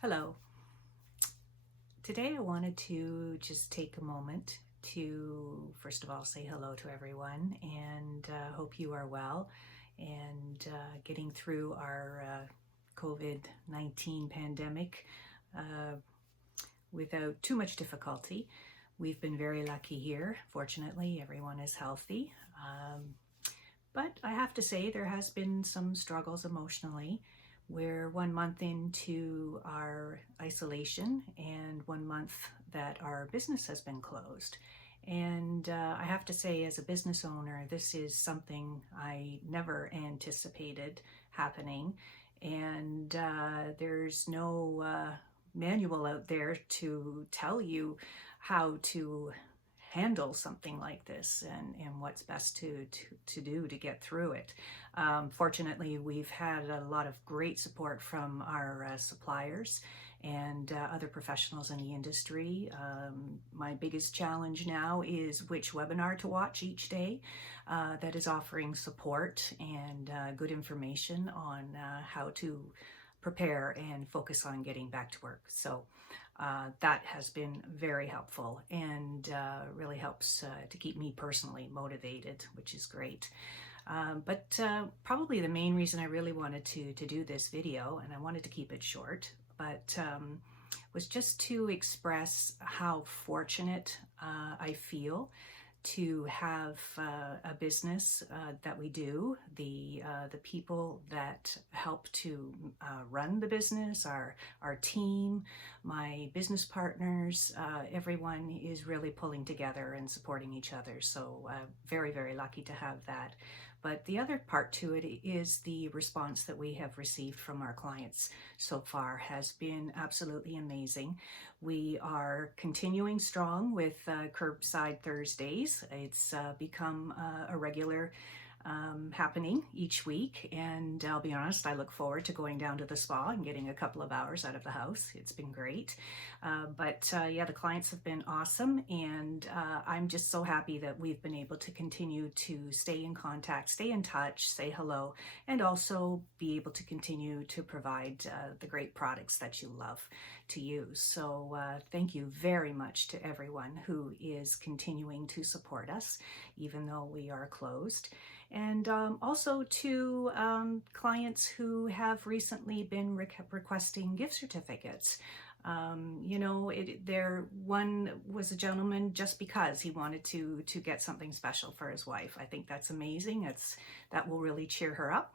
Hello. Today I wanted to just take a moment to, first of all, say hello to everyone and hope you are well and getting through our COVID-19 pandemic uh, without too much difficulty. We've been very lucky here. Fortunately, everyone is healthy. But I have to say there has been some struggles emotionally. We're 1 month into our isolation and 1 month that our business has been closed. And I have to say, as a business owner, this is something I never anticipated happening. And there's no manual out there to tell you how to handle something like this and what's best to do to get through it. Fortunately, we've had a lot of great support from our suppliers and other professionals in the industry. My biggest challenge now is which webinar to watch each day that is offering support and good information on how to prepare and focus on getting back to work. So that has been very helpful and really helps to keep me personally motivated, which is great. But probably the main reason I really wanted to do this video, and I wanted to keep it short, but was just to express how fortunate I feel to have a business that we do, the people that help to run the business, our team, my business partners, everyone is really pulling together and supporting each other. So very, very lucky to have that. But the other part to it is the response that we have received from our clients so far has been absolutely amazing. We are continuing strong with Curbside Thursdays. It's become a regular happening each week, and I'll be honest, I look forward to going down to the spa and getting a couple of hours out of the house. It's been great. But yeah, the clients have been awesome, and I'm just so happy that we've been able to continue to stay in contact, stay in touch, say hello, and also be able to continue to provide the great products that you love to use. So thank you very much to everyone who is continuing to support us, even though we are closed. And also to clients who have recently been requesting gift certificates. One was a gentleman just because he wanted to get something special for his wife. I think that's amazing. That will really cheer her up.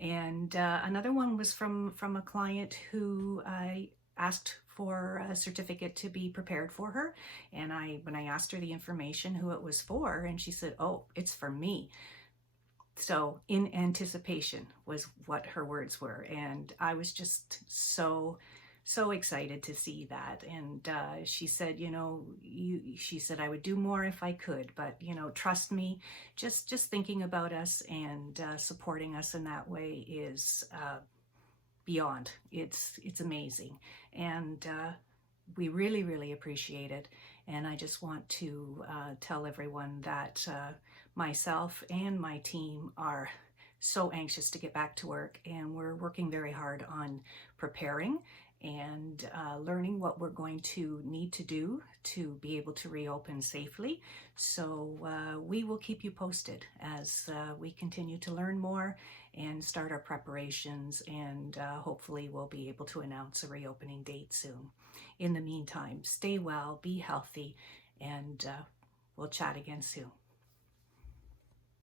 And another one was from a client who I asked for a certificate to be prepared for her. And when I asked her the information, who it was for, and she said, "Oh, it's for me." So in anticipation was what her words were. And I was just so excited to see that. And she said, she said, "I would do more if I could, but trust me, just thinking about us and supporting us in that way is beyond. It's amazing." And we really, really appreciate it. And I just want to tell everyone that myself and my team are so anxious to get back to work, and we're working very hard on preparing and learning what we're going to need to do to be able to reopen safely. So we will keep you posted as we continue to learn more and start our preparations, and hopefully we'll be able to announce a reopening date soon. In the meantime, stay well, be healthy, and we'll chat again soon.